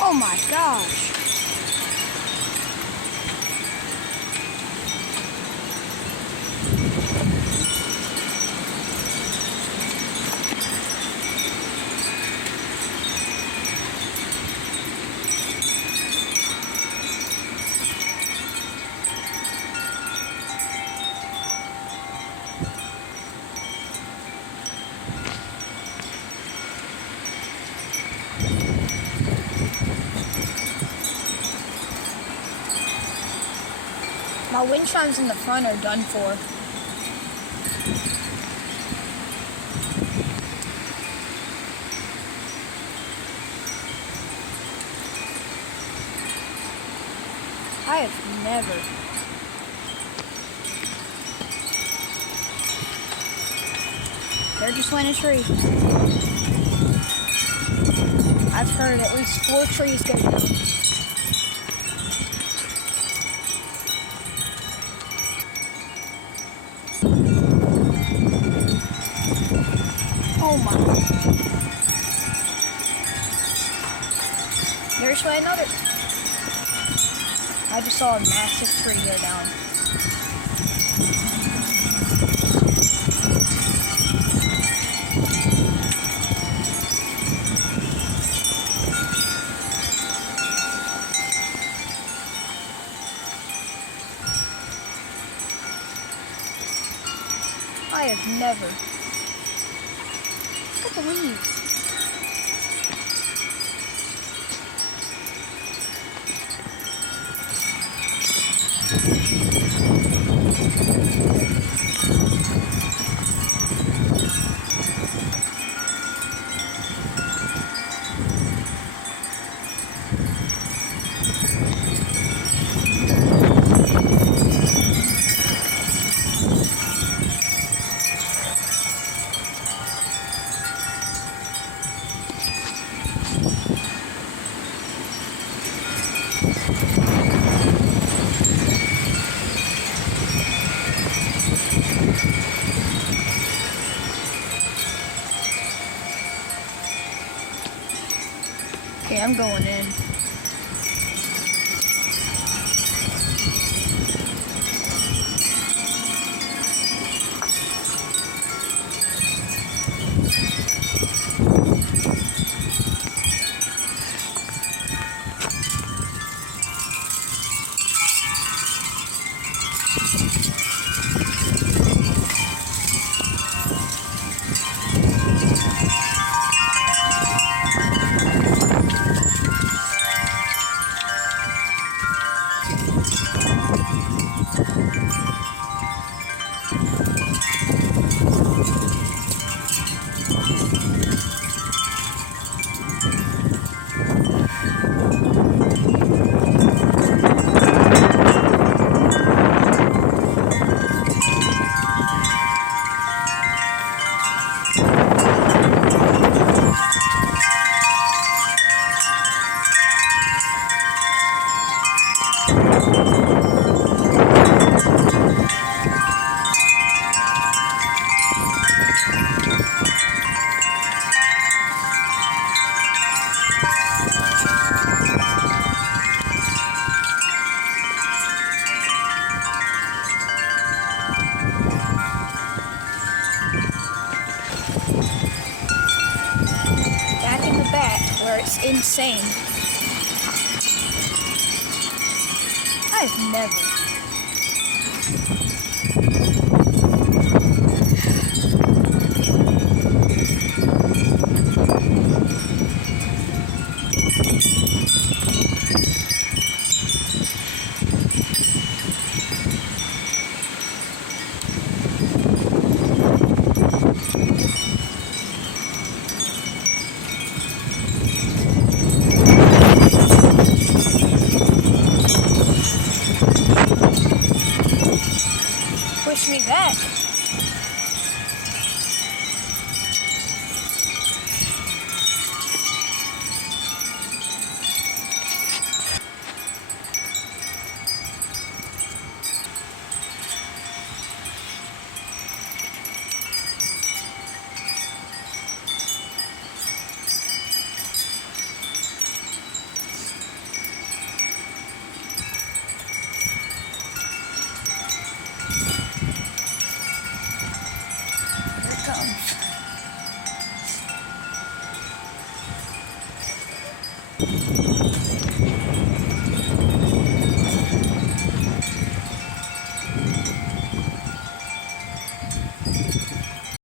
Oh my gosh. My wind chimes in the front are done for. I have never. There just went a tree. I've heard at least 4 trees go down. Oh my. There's went another. I just saw a massive tree go down. I have never. Look at the leaves. Okay, I'm going in. Back in the back where it's insane. I've never. Push me back.